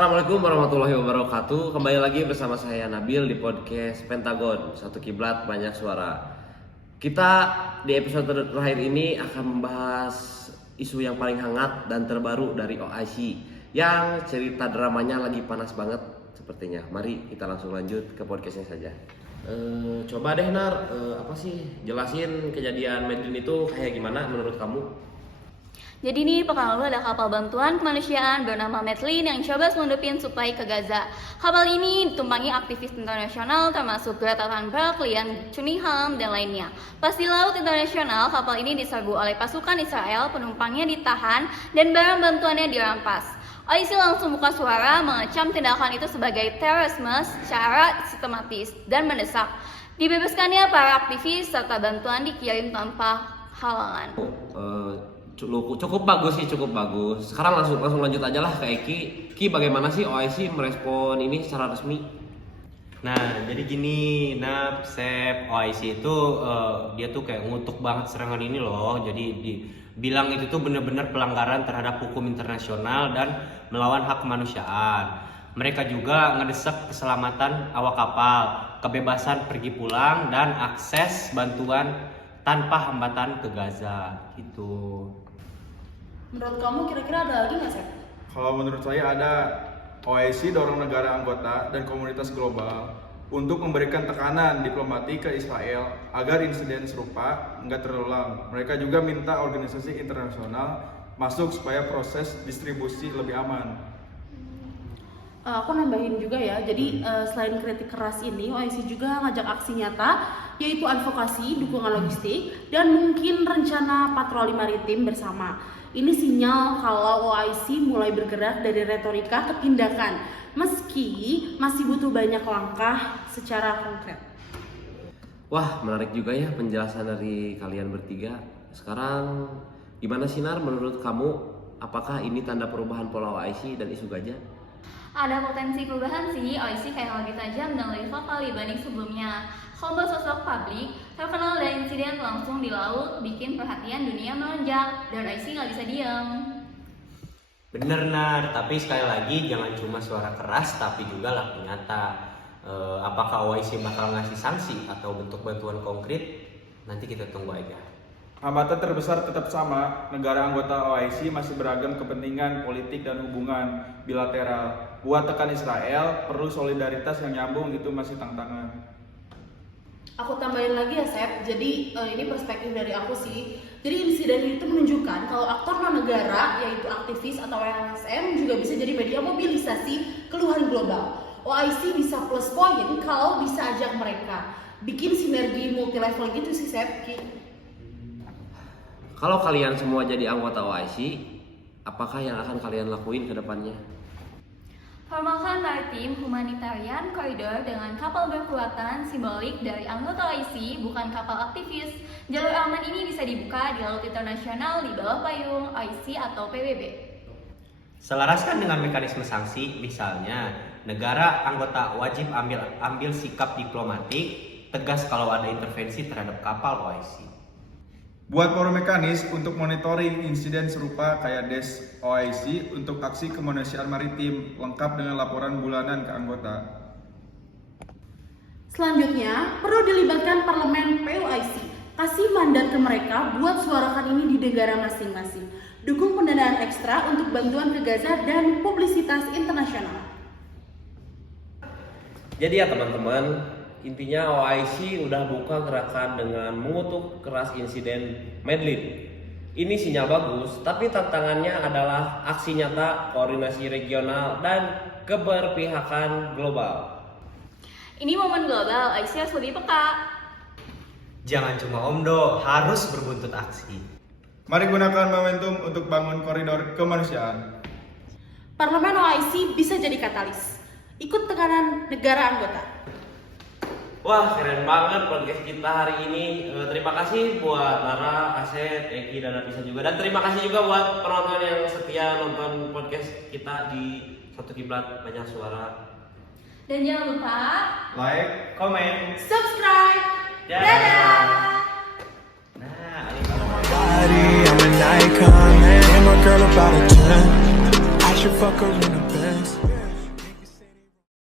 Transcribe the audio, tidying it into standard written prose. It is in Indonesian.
Assalamualaikum warahmatullahi wabarakatuh. Kembali lagi bersama saya Nabil di podcast Pentagon, satu kiblat banyak suara. Kita di episode terakhir ini akan membahas isu yang paling hangat dan terbaru dari OIC yang cerita dramanya lagi panas banget sepertinya. Mari kita langsung lanjut ke podcastnya saja. Coba deh Nar, apa sih jelasin kejadian Medellin itu kayak gimana menurut kamu? Jadi nih pekan lalu ada kapal bantuan kemanusiaan bernama Medellin yang coba selundupin suplai ke Gaza. Kapal ini ditumpangi aktivis internasional termasuk Greta Thunberg, Lian Cunningham, dan lainnya. Pas di laut internasional, kapal ini diserbu oleh pasukan Israel, penumpangnya ditahan, dan barang bantuannya dirampas. OIC langsung buka suara mengecam tindakan itu sebagai terorisme secara sistematis dan mendesak dibebaskannya para aktivis serta bantuan dikirim tanpa halangan. Cukup bagus sih, cukup bagus. Sekarang langsung lanjut aja lah ke Eki. Ki, bagaimana sih OIC merespon ini secara resmi? Nah, jadi gini, Sep, OIC itu dia tuh kayak ngutuk banget serangan ini loh. Jadi bilang itu tuh bener-bener pelanggaran terhadap hukum internasional dan melawan hak kemanusiaan. Mereka juga ngedesak keselamatan awak kapal, kebebasan pergi pulang, dan akses bantuan tanpa hambatan ke Gaza gitu. Menurut kamu kira-kira ada lagi nggak, Sep? Kalau menurut saya ada. OIC dorong negara anggota dan komunitas global untuk memberikan tekanan diplomatik ke Israel agar insiden serupa nggak terulang. Mereka juga minta organisasi internasional masuk supaya proses distribusi lebih aman. Aku nambahin juga ya, jadi selain kritik keras ini, OIC juga ngajak aksi nyata, yaitu advokasi, dukungan logistik, dan mungkin rencana patroli maritim bersama. Ini sinyal kalau OIC mulai bergerak dari retorika ke tindakan, meski masih butuh banyak langkah secara konkret. Wah, menarik juga ya penjelasan dari kalian bertiga. Sekarang gimana sih Nar menurut kamu? Apakah ini tanda perubahan pola OIC dan isu gajah? Ada potensi perubahan sih, OIC kayak lebih tajam dan lebih vokal dibanding sebelumnya. Kalau sosok publik terkenal dari insiden langsung di laut bikin perhatian dunia melonjak dan OIC nggak bisa diam. Bener Nar, tapi sekali lagi jangan cuma suara keras tapi juga laku nyata. Apakah OIC bakal ngasih sanksi atau bentuk bantuan konkret? Nanti kita tunggu aja. Hambatan terbesar tetap sama, negara anggota OIC masih beragam kepentingan politik dan hubungan bilateral. Buat tekan Israel, perlu solidaritas yang nyambung, itu masih tantangan. Aku tambahin lagi ya, Sep. Jadi ini perspektif dari aku sih. Jadi insiden itu menunjukkan kalau aktor non-negara, yaitu aktivis atau LSM, juga bisa jadi media mobilisasi keluhan global. OIC bisa plus poin kalau bisa ajak mereka bikin sinergi multilevel gitu sih, Sep. Kalau kalian semua jadi anggota OIC, apakah yang akan kalian lakuin ke depannya? Formalkan maritim humanitarian koridor dengan kapal berkekuatan simbolik dari anggota OIC, bukan kapal aktivis. Jalur aman ini bisa dibuka di laut internasional di bawah payung OIC atau PBB. Selaraskan dengan mekanisme sanksi, misalnya negara anggota wajib ambil sikap diplomatik tegas kalau ada intervensi terhadap kapal OIC. Buat forum mekanis untuk monitoring insiden serupa kayak DES OIC untuk aksi kemanusiaan maritim lengkap dengan laporan bulanan ke anggota. Selanjutnya, perlu dilibatkan parlemen POIC. Kasih mandat ke mereka buat suarakan ini di negara masing-masing. Dukung pendanaan ekstra untuk bantuan ke Gaza dan publisitas internasional. Jadi ya teman-teman, intinya OIC udah buka gerakan dengan mengutuk keras insiden Medellin. Ini sinyal bagus, tapi tantangannya adalah aksi nyata, koordinasi regional, dan keberpihakan global. Ini momen global, OIC harus lebih peka. Jangan cuma omdo, harus berbuntut aksi. Mari gunakan momentum untuk bangun koridor kemanusiaan. Parlemen OIC bisa jadi katalis. Ikut tekanan negara anggota. Wah, keren banget podcast kita hari ini. Terima kasih buat Lara, Aset, Eki, dan Nafisa juga. Dan terima kasih juga buat penonton yang setia nonton podcast kita di Satu Kiblat Banyak Suara. Dan jangan lupa Like, Komen. Subscribe. dadah. Nah, I'm an icon, man. And my girl about a 10. I should fuck her in the Benz.